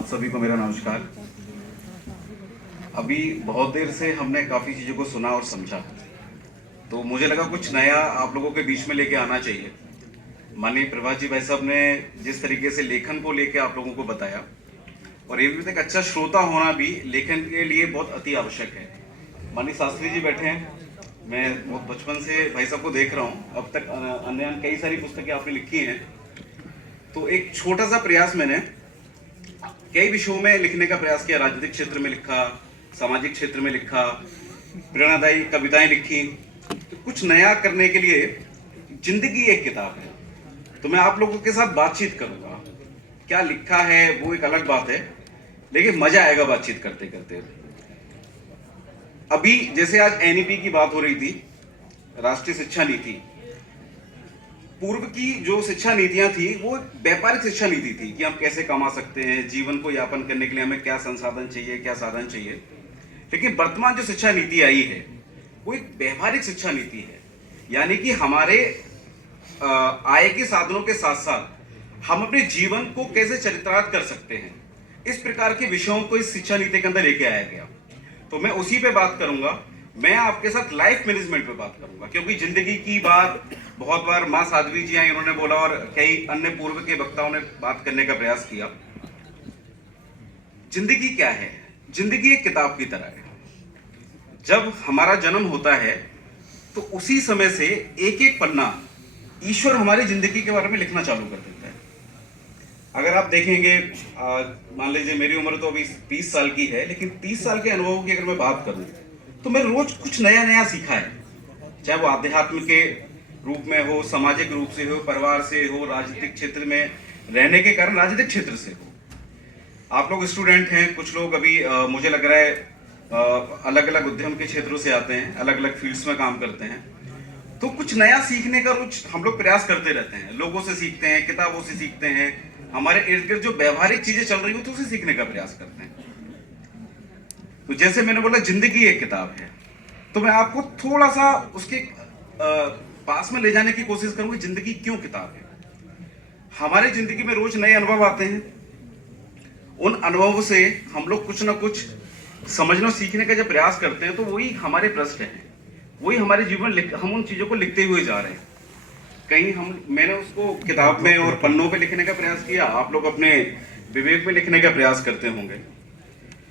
आप सभी को मेरा नमस्कार। अभी बहुत देर से हमने काफ़ी चीज़ों को सुना और समझा, तो मुझे लगा कुछ नया आप लोगों के बीच में लेके आना चाहिए। माननीय प्रभात जी भाई साहब ने जिस तरीके से लेखन को लेके आप लोगों को बताया, और ये भी एक अच्छा श्रोता होना भी लेखन के लिए बहुत अति आवश्यक है। माननीय शास्त्री जी बैठे हैं, मैं बहुत बचपन से भाई साहब को देख रहा हूँ, अब तक अन्य कई सारी पुस्तकें आपने लिखी हैं। तो एक छोटा सा प्रयास मैंने कई विषयों में लिखने का प्रयास किया। राजनीतिक क्षेत्र में लिखा, सामाजिक क्षेत्र में लिखा, प्रेरणादायी कविताएं लिखी। तो कुछ नया करने के लिए जिंदगी एक किताब है, तो मैं आप लोगों के साथ बातचीत करूंगा। क्या लिखा है वो एक अलग बात है, लेकिन मजा आएगा बातचीत करते करते। अभी जैसे आज एनईपी की बात हो रही थी, राष्ट्रीय शिक्षा नीति, पूर्व की जो शिक्षा नीतियां थी वो व्यापारिक शिक्षा नीति थी कि हम कैसे कमा सकते हैं, जीवन को यापन करने के लिए हमें क्या संसाधन चाहिए, क्या साधन चाहिए। लेकिन वर्तमान जो शिक्षा नीति आई है वो एक व्यवहारिक शिक्षा नीति है, यानी कि हमारे आय के साधनों के साथ साथ हम अपने जीवन को कैसे चरितार्थ कर सकते हैं, इस प्रकार के विषयों को इस शिक्षा नीति के अंदर लेके आया गया। तो मैं उसी पे बात करूंगा। मैं आपके साथ लाइफ मैनेजमेंट पे बात करूंगा, क्योंकि जिंदगी की बात बहुत बार मां साध्वी जी आई, उन्होंने बोला, और कई अन्य पूर्व के वक्ताओं ने बात करने का प्रयास किया। जिंदगी क्या है? जिंदगी एक किताब की तरह है। जब हमारा जन्म होता है तो उसी समय से एक एक पन्ना ईश्वर हमारी जिंदगी के बारे में लिखना चालू कर देता है। अगर आप देखेंगे, मान लीजिए मेरी उम्र तो अभी 30 साल की है, लेकिन 30 साल के अनुभवों की अगर मैं बात करूं तो मैं रोज कुछ नया नया सीखा है। चाहे वो आध्यात्म के रूप में हो, सामाजिक रूप से हो, परिवार से हो, राजनीतिक क्षेत्र में रहने के कारण राजनीतिक क्षेत्र से हो। आप लोग स्टूडेंट हैं, कुछ लोग अभी मुझे लग रहा है अलग अलग उद्यम के क्षेत्रों से आते हैं, अलग अलग फील्ड्स में काम करते हैं। तो कुछ नया सीखने का रोज हम लोग प्रयास करते रहते हैं। लोगों से सीखते हैं, किताबों से सीखते हैं, हमारे इर्द गिर्द जो व्यवहारिक चीजें चल रही हो तो उसे सीखने का प्रयास करते हैं। तो जैसे मैंने बोला जिंदगी एक किताब है, तो मैं आपको थोड़ा सा उसके पास में ले जाने की कोशिश करूंगी। जिंदगी क्यों किताब है? हमारी जिंदगी में रोज नए अनुभव आते हैं, उन अनुभवों से हम लोग कुछ ना कुछ समझना सीखने का जब प्रयास करते हैं तो वही हमारे प्रश्न हैं, वही हमारे जीवन हम उन चीजों को लिखते हुए जा रहे हैं। कहीं मैंने उसको किताब में और पन्नों पे लिखने का प्रयास किया, आप लोग अपने विवेक में लिखने का प्रयास करते होंगे।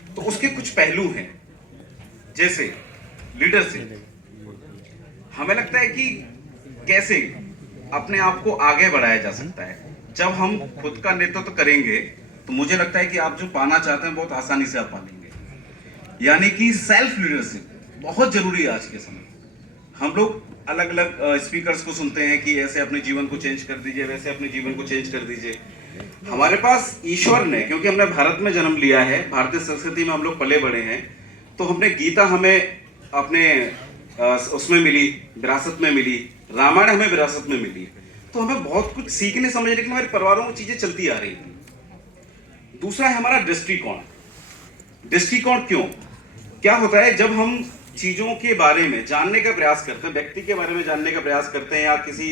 तो उसके कुछ पहलू हैं, जैसे लीडरशिप। हमें लगता है कि कैसे अपने आप को आगे बढ़ाया जा सकता है। जब हम खुद का नेतृत्व करेंगे तो मुझे लगता है कि आप जो पाना चाहते हैं बहुत आसानी से आप पालेंगे। यानी कि सेल्फ लीडरशिप बहुत जरूरी है आज के समय। हम लोग अलग अलग स्पीकर्स को सुनते हैं कि ऐसे अपने जीवन को चेंज कर दीजिए, वैसे अपने जीवन को चेंज कर दीजिए। हमारे पास ईश्वर ने, क्योंकि हमने भारत में जन्म लिया है, भारतीय संस्कृति में हम लोग पले बड़े हैं, तो हमने गीता हमें अपने उसमें मिली, विरासत में मिली, रामायण हमें विरासत में मिली। तो हमें बहुत कुछ सीखने समझने के लिए हमारे परिवारों में चीजें चलती आ रही थी। दूसरा है हमारा दृष्टिकोण। दृष्टिकोण क्यों? क्या होता है जब हम चीजों के बारे में जानने का प्रयास करते हैं, व्यक्ति के बारे में जानने का प्रयास करते हैं, या किसी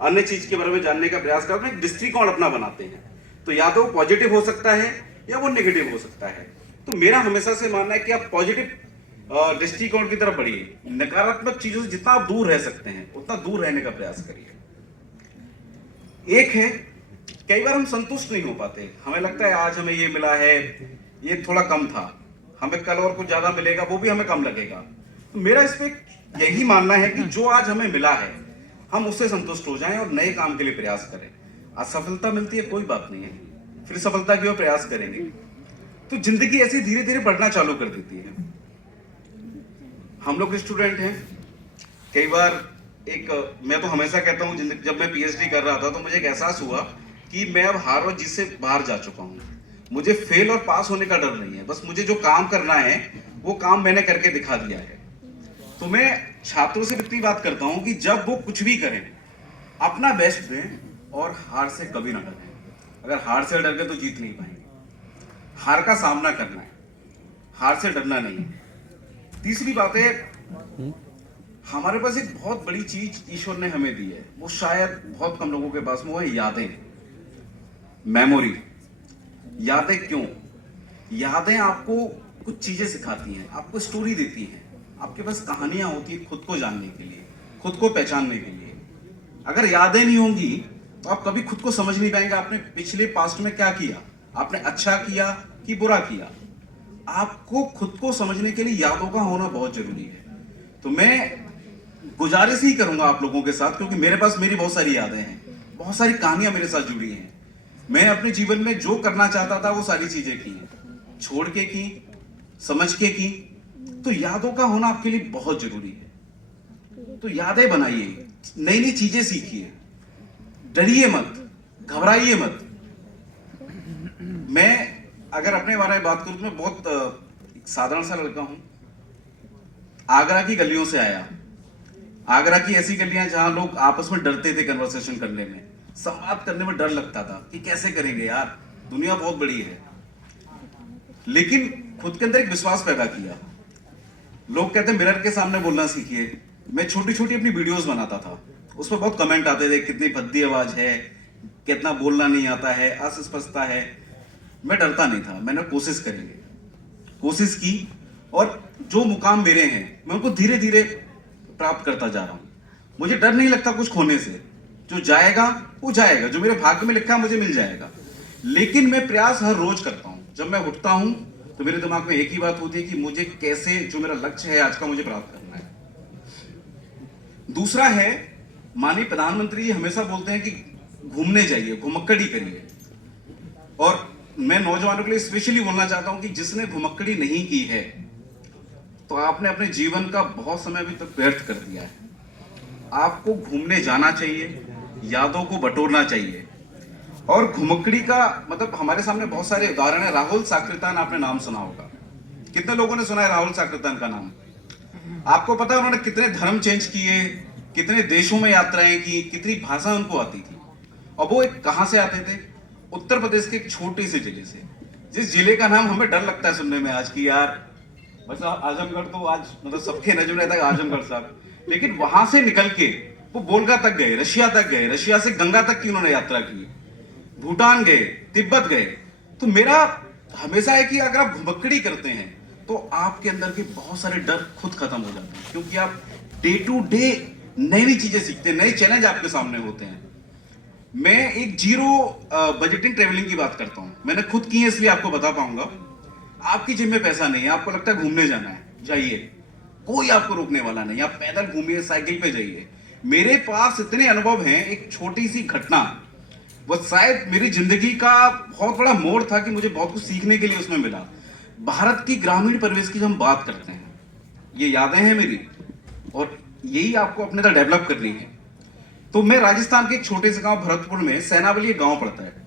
अन्य चीज के बारे में जानने का प्रयास करते हैं, दृष्टिकोण अपना बनाते हैं। तो या तो पॉजिटिव हो सकता है या वो नेगेटिव हो सकता है। तो मेरा हमेशा से मानना है कि आप पॉजिटिव दृष्टिकोण की तरफ बढ़िए। नकारात्मक चीजों से जितना आप दूर रह सकते हैं उतना दूर रहने का प्रयास करिए। एक है, कई बार हम संतुष्ट नहीं हो पाते। हमें लगता है आज हमें ये मिला है, ये थोड़ा कम था, हमें कल और कुछ ज्यादा मिलेगा, वो भी हमें कम लगेगा। तो मेरा इस पे यही मानना है कि जो आज हमें मिला है हम उससे संतुष्ट हो जाएं और नए काम के लिए प्रयास करें। असफलता मिलती है कोई बात नहीं है, फिर सफलता की ओर प्रयास करेंगे। तो जिंदगी ऐसे धीरे धीरे बढ़ना चालू कर देती है। हम लोग स्टूडेंट हैं, कई बार मैं तो हमेशा कहता हूँ, जब मैं पीएचडी कर रहा था तो मुझे एक एहसास हुआ कि मैं अब हार और जीत से बाहर जा चुका हूँ। मुझे फेल और पास होने का डर नहीं है, बस मुझे जो काम करना है वो काम मैंने करके दिखा दिया है। तो मैं छात्रों से इतनी बात करता हूँ कि जब वो कुछ भी करें अपना बेस्ट दें और हार से कभी ना डरें। अगर हार से डर गए तो जीत नहीं पाएंगे। हार का सामना करना है, हार से डरना नहीं है। तीसरी बात है, हमारे पास एक बहुत बड़ी चीज ईश्वर ने हमें दी है, वो शायद बहुत कम लोगों के पास में, वो है यादें, मेमोरी। यादें क्यों? यादें आपको कुछ चीजें सिखाती हैं, आपको स्टोरी देती हैं, आपके पास कहानियां होती हैं खुद को जानने के लिए, खुद को पहचानने के लिए। अगर यादें नहीं होंगी तो आप कभी खुद को समझ नहीं पाएंगे आपने पिछले पास्ट में क्या किया, आपने अच्छा किया कि बुरा किया। आपको खुद को समझने के लिए यादों का होना बहुत जरूरी है। तो मैं गुजारिश ही करूंगा आप लोगों के साथ, क्योंकि मेरे पास मेरी बहुत सारी यादें हैं, बहुत सारी कहानियां मेरे साथ जुड़ी हैं। मैं अपने जीवन में जो करना चाहता था वो सारी चीजें की, छोड़ के की, समझ के की। तो यादों का होना आपके लिए बहुत जरूरी है। तो यादें बनाइए, नई नई चीजें सीखिए, डरिए मत, घबराइए मत। मैं अगर अपने बारे में बात करूं तो मैं बहुत एक साधारण सा लड़का हूं। आगरा की गलियों से आया। आगरा की ऐसी गलियां जहां लोग आपस में डरते थे कन्वर्सेशन करने में, संवाद करने में डर लगता था कि कैसे करेंगे यार, दुनिया बहुत बड़ी है। लेकिन खुद के अंदर एक विश्वास पैदा किया। लोग कहते हैं मिरर के सामने बोलना सीखिए। मैं छोटी छोटी अपनी वीडियोस बनाता था, उसमें बहुत कमेंट आते थे, कितनी भद्दी आवाज है, कितना बोलना नहीं आता है, अस्पष्टता है। मैं डरता नहीं था, मैंने कोशिश की, और जो मुकाम मेरे हैं मैं उनको धीरे धीरे प्राप्त करता जा रहा हूं। मुझे डर नहीं लगता कुछ खोने से। जो जाएगा वो जाएगा, जो मेरे भाग्य में लिखा है मुझे मिल जाएगा। लेकिन मैं प्रयास हर रोज करता हूं। जब मैं उठता हूं तो मेरे दिमाग में एक ही बात होती है कि मुझे कैसे जो मेरा लक्ष्य है आज का मुझे प्राप्त करना है। दूसरा है, माननीय प्रधानमंत्री जी हमेशा बोलते हैं कि घूमने जाइए, घुमक्कड़ी करिए। और मैं नौजवानों के लिए स्पेशली बोलना चाहता हूं कि जिसने घुमक्कड़ी नहीं की है तो आपने अपने जीवन का बहुत समय अभी तक व्यर्थ कर दिया है। आपको घूमने जाना चाहिए, यादों को बटोरना चाहिए। और घुमक्कड़ी का मतलब हमारे सामने बहुत सारे उदाहरण है। राहुल साकृतान आपने नाम सुना होगा। कितने लोगों ने सुना है राहुल साकृतान का नाम? आपको पता है उन्होंने कितने धर्म चेंज किए, कितने देशों में यात्राएं की, कितनी भाषा उनको आती थी। और वो एक कहां से आते थे? उत्तर प्रदेश के एक छोटे से जिले से, जिस जिले का नाम हमें डर लगता है सुनने में आज की यार, बस आजमगढ़ तो आज मतलब सबके नजर में रहता है आजमगढ़ साहब। लेकिन वहां से निकल के वो वोल्गा तक गए, रशिया तक गए, रशिया से गंगा तक की उन्होंने यात्रा की, भूटान गए, तिब्बत गए। तो मेरा हमेशा है कि अगर आप घुमक्कड़ी करते हैं तो आपके अंदर के बहुत सारे डर खुद खत्म हो जाते हैं, क्योंकि आप डे टू डे नई नई चीजें सीखते हैं, नए चैलेंज आपके सामने होते हैं। मैं एक जीरो बजटिंग ट्रेवलिंग की बात करता हूं। मैंने खुद की है इसलिए आपको बता पाऊंगा। आपकी जेब में पैसा नहीं है, आपको लगता है घूमने जाना है, जाइए, कोई आपको रोकने वाला नहीं। आप पैदल घूमिए, साइकिल पे जाइए। मेरे पास इतने अनुभव हैं। एक छोटी सी घटना, वो शायद मेरी जिंदगी का बहुत बड़ा मोड़ था कि मुझे बहुत कुछ सीखने के लिए उसमें मिला। भारत की ग्रामीण परिवेश की जब हम बात करते हैं, ये यादें हैं मेरी, और यही आपको अपने तक डेवलप करनी है। तो मैं राजस्थान के एक छोटे से गांव भरतपुर में, सैनावली एक गांव पड़ता है।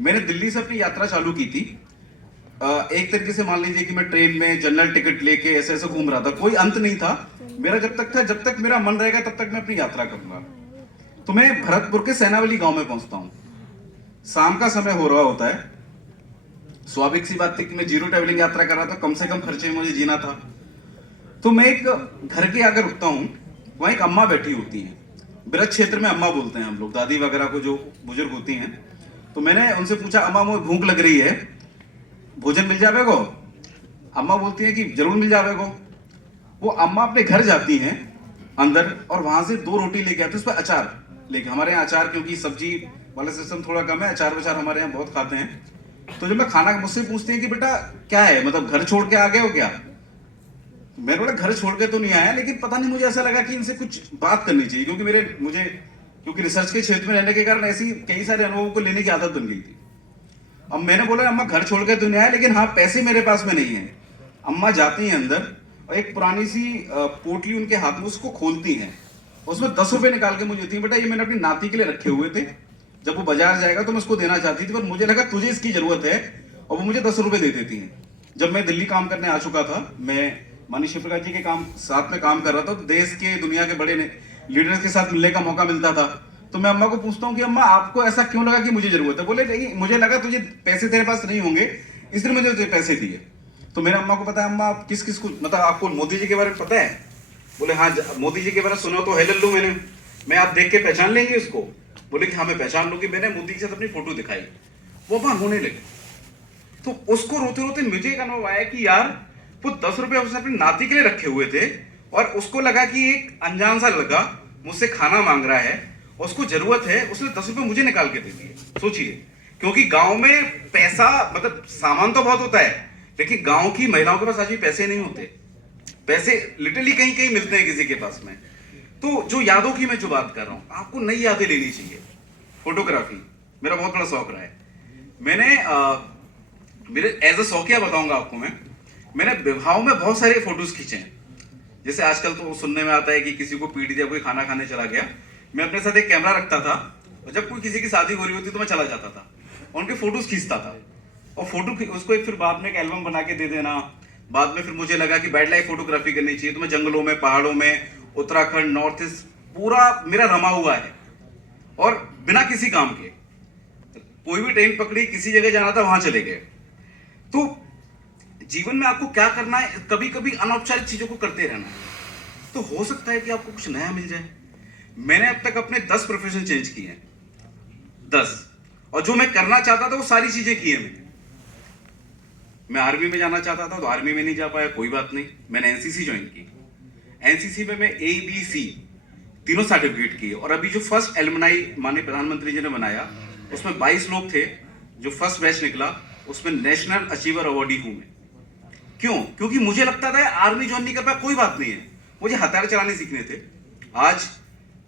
मैंने दिल्ली से अपनी यात्रा चालू की थी। एक तरीके से मान लीजिए कि मैं ट्रेन में जनरल टिकट लेके ऐसे ऐसे घूम रहा था, कोई अंत नहीं था मेरा। जब तक मेरा मन रहेगा तब तक मैं अपनी यात्रा करूंगा। तो मैं भरतपुर के सैनावली गांव में पहुंचता हूं। शाम का समय हो रहा होता है। स्वाभाविक सी बात थी कि मैं जीरो ट्रैवलिंग यात्रा कर रहा था, कम से कम खर्चे में मुझे जीना था। तो मैं एक घर के आगे रुकता हूं। वहां एक अम्मा बैठी होती हैं। ब्रज क्षेत्र में अम्मा बोलते हैं हम लोग, दादी वगैरह को जो बुजुर्ग होती हैं। तो मैंने उनसे पूछा, अम्मा मुझे भूख लग रही है, भोजन मिल जाएगा? अम्मा बोलती है कि जरूर मिल जाएगा। वो अम्मा अपने घर जाती हैं अंदर, और वहां से 2 रोटी लेके आते, उस पर अचार लेके। हमारे यहाँ अचार, क्योंकि सब्जी वाला सिस्टम थोड़ा कम है, अचार वचार हमारे यहाँ बहुत खाते हैं। तो जब मैं खाना, मुझसे पूछती है कि बेटा क्या है, मतलब घर छोड़ के आ गए हो क्या? मैं बोला घर छोड़ के तो नहीं आया, लेकिन पता नहीं मुझे ऐसा लगा कि इनसे कुछ बात करनी चाहिए, क्योंकि क्योंकि रिसर्च के क्षेत्र में रहने के कारण ऐसी कई सारे अनुभवों को लेने की आदत बन गई थी। अब मैंने बोला अम्मा घर छोड़ के तो नहीं आया, लेकिन हाँ पैसे मेरे पास में नहीं है। अम्मा जाती हैं अंदर और एक पुरानी सी पोटली उनके हाथ में, उसको खोलती हैं, उसमें 10 रुपए निकाल के मुझे देती हैं। बेटा ये मैंने अपनी नाती के लिए रखे हुए थे, जब वो बाजार जाएगा तो मैं उसको देना चाहती थी, पर मुझे लगा तुझे इसकी जरूरत है, और वो मुझे 10 रुपए दे देती हैं। जब मैं दिल्ली काम करने आ चुका था, मैं माननीय शिव प्रकाश जी के साथ में काम कर रहा था, तो देश के दुनिया के बड़े लीडर्स के साथ मिलने का मौका मिलता था। तो मैं अम्मा को पूछता हूँ कि अम्मा आपको ऐसा क्यों लगा कि मुझे जरूरत है? बोले नहीं, मुझे लगा तुझे पैसे तेरे पास नहीं होंगे, इसलिए मुझे तुझे पैसे दिए। तो मेरे अम्मा को पता है, अम्मा आप किस किस को, मतलब आपको मोदी जी के बारे में पता है? बोले हाँ मोदी जी के बारे में सुना तो है लल्लू मैंने, मैं आप देख के पहचान लेंगे उसको? बोले कि हाँ मैं पहचान लूंगी। मैंने मोदी के साथ अपनी फोटो दिखाई, वो अम्मा होने लगे। तो उसको रोते रोते मुझे एक अनुभव आया कि यार वो 10 रुपए उसने अपने नाती के लिए रखे हुए थे और उसको लगा कि एक अनजान सा लड़का मुझसे खाना मांग रहा है, उसको जरूरत है, उसने 10 रुपए मुझे निकाल के दे दिए। सोचिए, क्योंकि गांव में पैसा मतलब सामान तो बहुत होता है, लेकिन गांव की महिलाओं के पास आज भी पैसे नहीं होते। पैसे लिटरली कहीं कहीं मिलते हैं किसी के पास में। तो जो यादों की मैं जो बात कर रहा हूं, आपको नई यादें लेनी चाहिए। फोटोग्राफी मेरा बहुत बड़ा शौक रहा है। मेरे एज अ शौकिया बताऊंगा आपको, मैंने विवाहों में बहुत सारे फोटोज खींचे हैं। जैसे आजकल तो सुनने में आता है कि किसी को पीट दिया, कोई खाना खाने चला गया, मैं अपने साथ एक कैमरा रखता था और जब कोई किसी की शादी हो रही होती तो मैं चला जाता था और उनके फोटोज खींचता था। और फोटो उसको एक फिर बाद में एक एल्बम बना के दे देना। बाद में फिर मुझे लगा कि वाइल्ड लाइफ फोटोग्राफी करनी चाहिए, तो मैं जंगलों में, पहाड़ों में, उत्तराखंड, नॉर्थ ईस्ट पूरा मेरा रमा हुआ है। और बिना किसी काम के कोई भी ट्रेन पकड़ी, किसी जगह जाना था, वहां चले गए। तो जीवन में आपको क्या करना है, कभी कभी अनौपचारिक चीजों को करते रहना है, तो हो सकता है कि आपको कुछ नया मिल जाए। मैंने अब तक अपने 10 प्रोफेशन चेंज किए हैं, 10, और जो मैं करना चाहता था वो सारी चीजें की है मैंने। मैं आर्मी में जाना चाहता था तो आर्मी में नहीं जा पाया, कोई बात नहीं, मैंने एनसीसी ज्वाइन की। एनसीसी में मैं ABC तीनों सर्टिफिकेट किए। और अभी जो फर्स्ट एलुमनाई माननीय प्रधानमंत्री जी ने बनाया, उसमें 22 लोग थे। जो फर्स्ट बैच निकला उसमें नेशनल अचीवर अवार्डी हूं मैं। क्यों? क्योंकि मुझे लगता था आर्मी ज्वाइन नहीं कर पाया, कोई बात नहीं है, मुझे हथियार चलाने सीखने थे। आज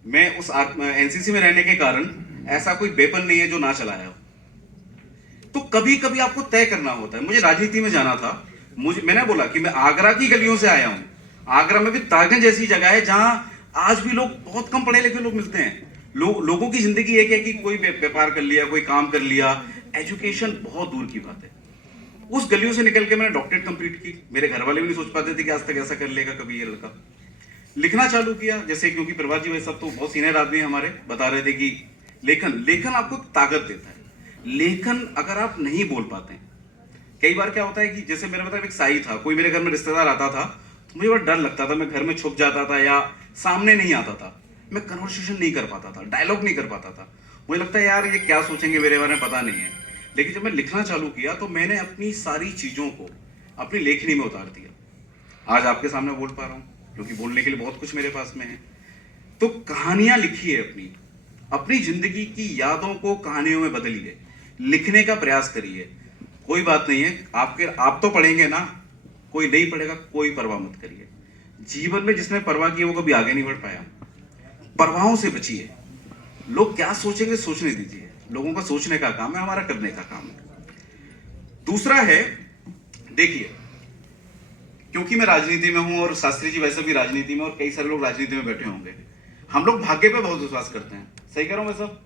मैं उस एनसीसी में रहने के कारण ऐसा कोई वेपन नहीं है जो ना चलाया हो। तो कभी कभी आपको तय करना होता है। मुझे राजनीति में जाना था, मैंने बोला कि मैं आगरा की गलियों से आया हूं। आगरा में भी ताजगंज जैसी जगह है जहां आज भी लोग, बहुत कम पढ़े लिखे लोग मिलते हैं। लोगों की जिंदगी एक है कि कोई व्यापार कर लिया, कोई काम कर लिया, एजुकेशन बहुत दूर की बात है। उस गलियों से निकल के मैंने डॉक्टरेट कंप्लीट की। मेरे घर वाले भी नहीं सोच पाते थे कि आज तक ऐसा कर लेगा कभी ये लड़का। लिखना चालू किया, जैसे क्योंकि प्रभात जी भाई सब तो बहुत सीनियर आदमी हमारे बता रहे थे कि लेखन आपको ताकत देता है। लेखन अगर आप नहीं बोल पाते, कई बार क्या होता है कि जैसे मेरे मतलब एक साई था, कोई मेरे घर में रिश्तेदार आता था तो मुझे बड़ा डर लगता था, मैं घर में छुप जाता था या सामने नहीं आता था, मैं कन्वर्सेशन नहीं कर पाता था, डायलॉग नहीं कर पाता था। मुझे लगता है यार ये क्या सोचेंगे मेरे बारे में, पता नहीं है। लेकिन जब मैं लिखना चालू किया तो मैंने अपनी सारी चीजों को अपनी लेखनी में उतार दिया। आज आपके सामने बोल पा रहा हूँ क्योंकि बोलने के लिए बहुत कुछ मेरे पास में है। तो कहानियां लिखिए, अपनी जिंदगी की यादों को कहानियों में बदलिए, लिखने का प्रयास करिए। कोई बात नहीं है, आप तो पढ़ेंगे ना, कोई नहीं पढ़ेगा, कोई परवाह मत करिए। जीवन में जिसने परवाह की वो कभी आगे नहीं बढ़ पाया। परवाहों से बचिए। लोग क्या सोचेंगे सोचने दीजिए, लोगों का सोचने का काम है, हमारा करने का काम है। दूसरा है, देखिए, क्योंकि मैं राजनीति में हूं और शास्त्री जी वैसे भी राजनीति में, और कई सारे लोग राजनीति में बैठे होंगे, हम लोग भाग्य पे बहुत विश्वास करते हैं। सही कह रहा हूं मैं सब?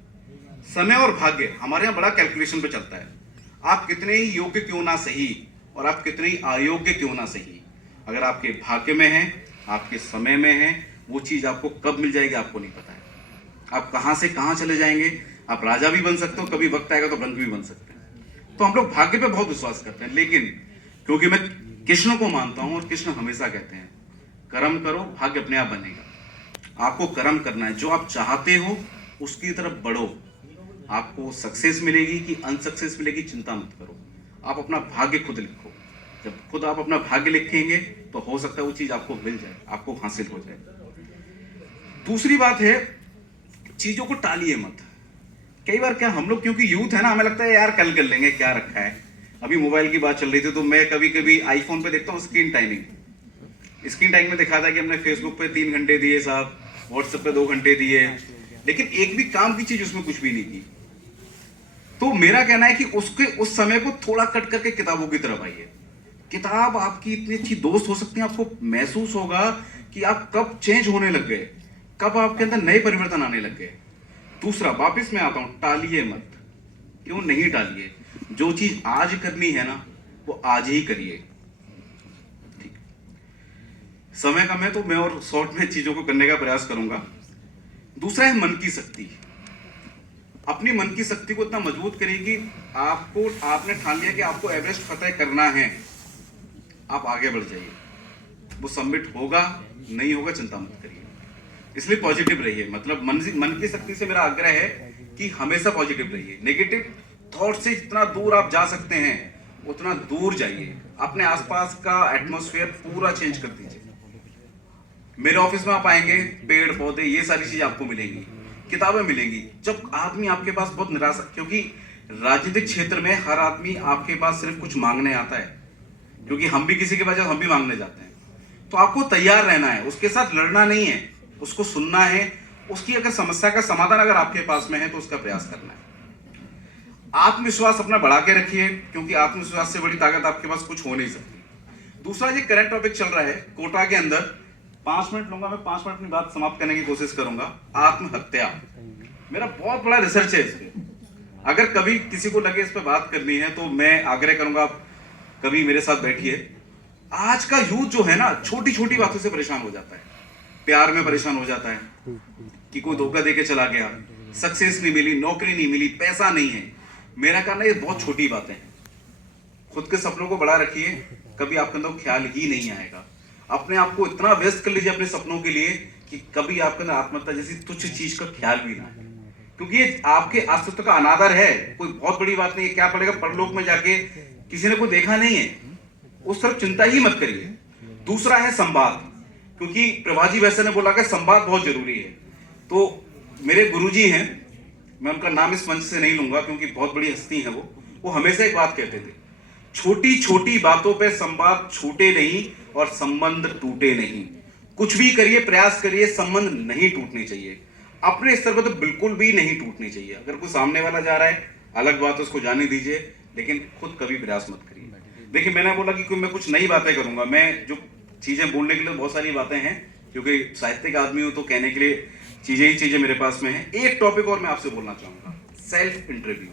समय और भाग्य हमारे यहां बड़ा कैलकुलेशन पे चलता है। आप कितने ही योग्य क्यों ना सही और आप कितने ही अयोग्य क्यों ना सही, अगर आपके भाग्य में है, आपके समय में है, वो चीज आपको कब मिल जाएगी आपको नहीं पता है। आप कहां से कहां चले जाएंगे, आप राजा भी बन सकते हो, कभी वक्त आएगा तो रंक भी बन सकते हैं। तो हम लोग भाग्य पे बहुत विश्वास करते हैं। लेकिन क्योंकि मैं कृष्ण को मानता हूं और कृष्ण हमेशा कहते हैं कर्म करो, भाग्य अपने आप बनेगा। आपको कर्म करना है, जो आप चाहते हो उसकी तरफ बढ़ो। आपको सक्सेस मिलेगी कि अनसक्सेस मिलेगी, चिंता मत करो। आप अपना भाग्य खुद लिखो। जब खुद आप अपना भाग्य लिखेंगे तो हो सकता है वो चीज आपको मिल जाए, आपको हासिल हो जाए। दूसरी बात है, चीजों को टालिए मत। कई बार क्या हम लोग, क्योंकि यूथ है ना, हमें लगता है यार कल कर लेंगे, क्या रखा है। अभी मोबाइल की बात चल रही थी तो मैं कभी कभी आईफोन पे देखता हूँ स्क्रीन टाइम में दिखा था कि हमने फेसबुक पे 3 घंटे दिए साहब, व्हाट्सएप पे 2 घंटे दिए, लेकिन एक भी काम की चीज उसमें कुछ भी नहीं की। तो मेरा कहना है कि उस समय को थोड़ा कट करके किताबों की तरफ आइए। किताब आपकी इतनी अच्छी दोस्त हो सकती है, आपको महसूस होगा कि आप कब चेंज होने लग गए, कब आपके अंदर नए परिवर्तन आने लग गए। दूसरा, वापस मैं आता हूं, टालिए मत। क्यों नहीं टालिए? जो चीज आज करनी है ना, वो आज ही करिए। ठीक, समय कम है तो मैं और शॉर्ट में चीजों को करने का प्रयास करूंगा। दूसरा है मन की शक्ति। अपनी मन की शक्ति को इतना मजबूत करिए कि आपने ठान लिया कि आपको एवरेस्ट फतेह करना है, आप आगे बढ़ जाइए। वो सबमिट होगा नहीं होगा चिंता मत करिए। इसलिए पॉजिटिव रहिए। मतलब मन की शक्ति से मेरा आग्रह है कि हमेशा पॉजिटिव रहिए। नेगेटिव थॉट से जितना दूर आप जा सकते हैं उतना दूर जाइए, अपने आसपास का एटमॉस्फेयर पूरा चेंज कर दीजिए। मेरे ऑफिस में आप आएंगे, पेड़ पौधे ये सारी चीजें आपको मिलेंगी, किताबें मिलेंगी। जब आदमी आपके पास बहुत निराशा, क्योंकि राजनीतिक क्षेत्र में हर आदमी आपके पास सिर्फ कुछ मांगने आता है, क्योंकि हम भी किसी के पास हम भी मांगने जाते हैं। तो आपको तैयार रहना है, उसके साथ लड़ना नहीं है, उसको सुनना है, उसकी अगर समस्या का समाधान अगर आपके पास में है तो उसका प्रयास करना है। आत्मविश्वास अपना बढ़ा के रखिए, क्योंकि आत्मविश्वास से बड़ी ताकत आपके पास कुछ हो नहीं सकती। दूसरा, ये करंट टॉपिक चल रहा है कोटा के अंदर, 5 मिनट लूंगा मैं, 5 मिनट अपनी बात समाप्त करने की कोशिश करूंगा। आत्महत्या, मेरा बहुत बड़ा रिसर्च है इस पे। अगर कभी किसी को लगे इस पे बात करनी है तो मैं आग्रह करूंगा आप कभी मेरे साथ बैठिए। आज का यूथ जो है ना, छोटी छोटी बातों से परेशान हो जाता है, प्यार में परेशान हो जाता है कि कोई धोखा देके चला गया, सक्सेस नहीं मिली, नौकरी नहीं मिली, पैसा नहीं है। मेरा कहना ये बहुत छोटी बातें हैं। खुद के सपनों को बड़ा रखिए, कभी आपके अंदर ख्याल ही नहीं आएगा। अपने आप को इतना व्यस्त कर लीजिए अपने सपनों के लिए कि कभी आपके अंदर आत्महत्या जैसी तुच्छ चीज का ख्याल भी ना आए, क्योंकि ये आपके अस्तित्व का अनादर है। कोई बहुत बड़ी बात नहीं है, क्या पड़ेगा परलोक में जाके, किसी ने कोई देखा नहीं है, उस तरफ चिंता ही मत करिए। दूसरा है संवाद, क्योंकि प्रभाजी वैसे ने बोला कि संवाद बहुत जरूरी है। तो मेरे गुरुजी हैं, मैं उनका नाम इस मंच से नहीं लूंगा क्योंकि बहुत बड़ी हस्ती है वो हमेशा एक बात कहते थे, छोटी छोटी बातों पे संवाद छूटे नहीं और संबंध टूटे नहीं। कुछ भी करिए, प्रयास करिए, संबंध नहीं टूटने चाहिए। अपने स्तर पर तो बिल्कुल भी नहीं टूटनी चाहिए। अगर कोई सामने वाला जा रहा है अलग बात, उसको जाने दीजिए, लेकिन खुद कभी प्रयास मत करिए। देखिए, मैंने बोला कि मैं कुछ नई बातें करूंगा, मैं जो चीजें बोलने के लिए बहुत सारी बातें हैं, क्योंकि साहित्यिक आदमी हूं तो कहने के लिए चीजें मेरे पास में है। एक टॉपिक और मैं आपसे बोलना चाहूंगा, सेल्फ इंटरव्यू,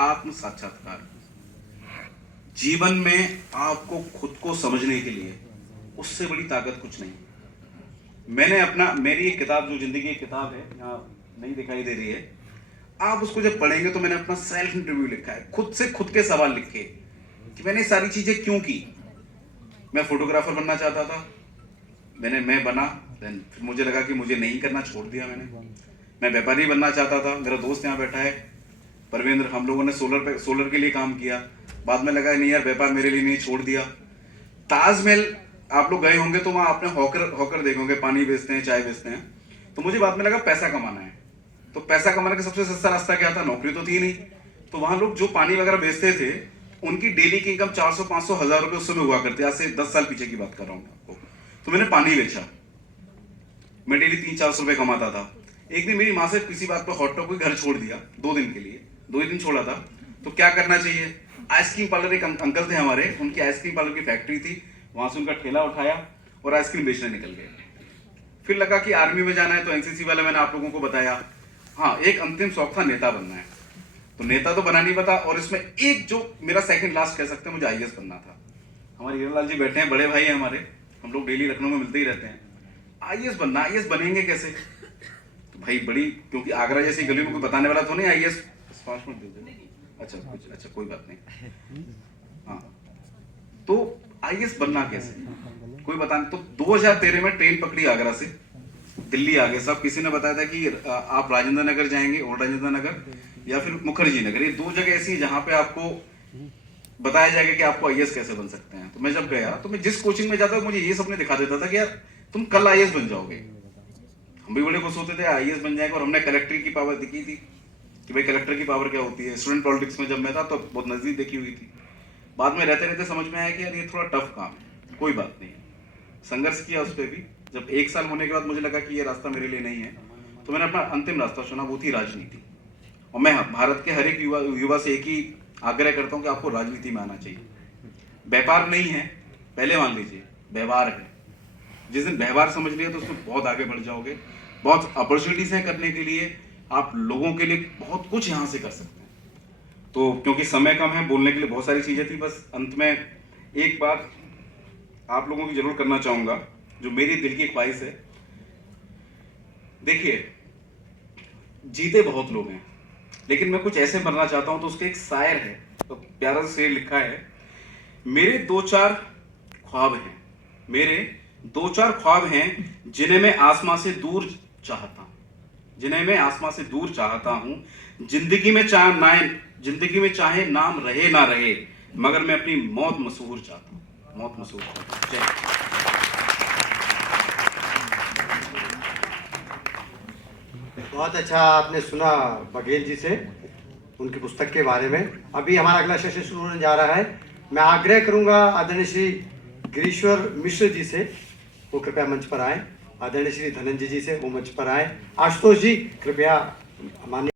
आत्म साक्षात्कार। जीवन में आपको खुद को समझने के लिए उससे बड़ी ताकत कुछ नहीं। मेरी एक किताब, जो जिंदगी की किताब है, यहाँ नहीं दिखाई दे रही है, आप उसको जब पढ़ेंगे तो मैंने अपना सेल्फ इंटरव्यू लिखा है, खुद से खुद के सवाल लिखे कि मैंने सारी चीजें क्यों की। मैं फोटोग्राफर बनना चाहता था, मैं बना, फिर मुझे लगा कि मुझे नहीं करना, छोड़ दिया मैंने। मैं व्यापारी बनना चाहता था, मेरा दोस्त यहाँ बैठा है परवेंद्र, हम लोगों ने सोलर के लिए काम किया, बाद में लगा नहीं यार व्यापार मेरे लिए नहीं, छोड़ दिया। ताजमहल आप लोग गए होंगे तो वहां आपने हॉकर देखोगे, पानी बेचते हैं, चाय बेचते हैं। तो मुझे बाद में लगा पैसा कमाना है, तो पैसा कमाने का सबसे सस्ता रास्ता क्या था, नौकरी तो थी नहीं। तो वहां लोग जो पानी वगैरह बेचते थे, उनकी डेली की इनकम 400-500 हजार रुपए उस समय हुआ करते, आज से 10 साल पीछे की बात कर रहा हूँ आपको। तो मैंने पानी बेचा, मैं डेली 300-400 रुपए कमाता था। एक दिन मेरी माँ से किसी बात पर हॉट टॉप घर छोड़ दिया, 2 दिन के लिए, 2 ही दिन छोड़ा था। तो क्या करना चाहिए, आइसक्रीम पार्लर, एक अंकल थे हमारे, उनकी आइसक्रीम पार्लर की फैक्ट्री थी, वहां से उनका ठेला उठाया और आइसक्रीम बेचने निकल गए। फिर लगा कि आर्मी में जाना है, तो एनसीसी वाला मैंने आप लोगों को बताया। हाँ, एक अंतिम शौक था, नेता बनना है। तो नेता तो बना नहीं पता, और इसमें एक जो मेरा सेकंड लास्ट कह सकते हैं, मुझे आईएएस बनना था। हमारे हीरालाल जी बैठे हैं, बड़े भाई हैं हमारे, हम लोग डेली लखनऊ में मिलते ही रहते हैं। आईएएस बनना, आईएएस बनेंगे कैसे, तो भाई बड़ी, क्योंकि आगरा जैसी गली में कोई बताने वाला तो नहीं आईएएस। 5 मिनट दे दो, अच्छा कोई बात नहीं। हाँ, तो आईएएस बनना कैसे, कोई बता नहीं। तो 2013 में ट्रेन पकड़ी आगरा से, दिल्ली आ गए सब। किसी ने बताया था कि आप राजेंद्र नगर जाएंगे, ओल्ड राजेंद्र नगर या फिर मुखर्जी नगर, ये 2 जगह ऐसी जहां पे आपको बताया जाएगा कि आपको आईएएस कैसे बन सकते हैं। तो मैं जब गया तो मैं जिस कोचिंग में जाता मुझे ये सपने दिखा देता था कि यार तुम कल आईएएस बन जाओगे। हम भी बड़े खुश होते थे आईएएस बन जाएगा, और हमने कलेक्टर की पावर दिखी थी कि भाई कलेक्टर की पावर क्या होती है। स्टूडेंट पॉलिटिक्स में जब मैं था तो बहुत नजदीक देखी हुई थी। बाद में रहते रहते समझ में आया कि यार ये थोड़ा टफ काम है, कोई बात नहीं, संघर्ष किया उस पर भी। जब 1 साल होने के बाद मुझे लगा कि ये रास्ता मेरे लिए नहीं है, तो मैंने अपना अंतिम रास्ता चुना, वो थी राजनीति। और मैं भारत के हर एक युवा से एक ही आग्रह करता हूँ कि आपको राजनीति में आना चाहिए। व्यापार नहीं है, पहले मान लीजिए, व्यवहार है। जिस दिन व्यवहार समझ लिया तो उसमें बहुत आगे बढ़ जाओगे। बहुत अपॉर्चुनिटीज हैं करने के लिए, आप लोगों के लिए बहुत कुछ यहाँ से कर सकते हैं। तो क्योंकि समय कम है, बोलने के लिए बहुत सारी चीजें थी, बस अंत में एक बात आप लोगों की जरूर करना चाहूंगा, जो मेरी दिल की ख्वाहिश है। देखिए, जीते बहुत लोग हैं, लेकिन मैं कुछ ऐसे मरना चाहता हूं। तो उसके एक शायर है, तो प्यारा सा शेर लिखा है, मेरे 2-4 ख्वाब हैं, मेरे 2-4 ख्वाब हैं जिन्हें मैं आसमां से दूर चाहता हूं, जिन्हें मैं आसमां से दूर चाहता हूं। जिंदगी में चाहे नाम रहे ना रहे, मगर मैं अपनी मौत मशहूर चाहता हूँ, मौत मशहूर चाहता हूँ। जय हिंद। बहुत अच्छा आपने सुना बघेल जी से उनकी पुस्तक के बारे में। अभी हमारा अगला सेशन शुरू होने जा रहा है। मैं आग्रह करूंगा आदरणीय श्री गिरीश्वर मिश्र जी से, वो कृपया मंच पर आए। आदरणीय श्री धनंजय जी से वो मंच पर आए। आशुतोष जी कृपया मान्य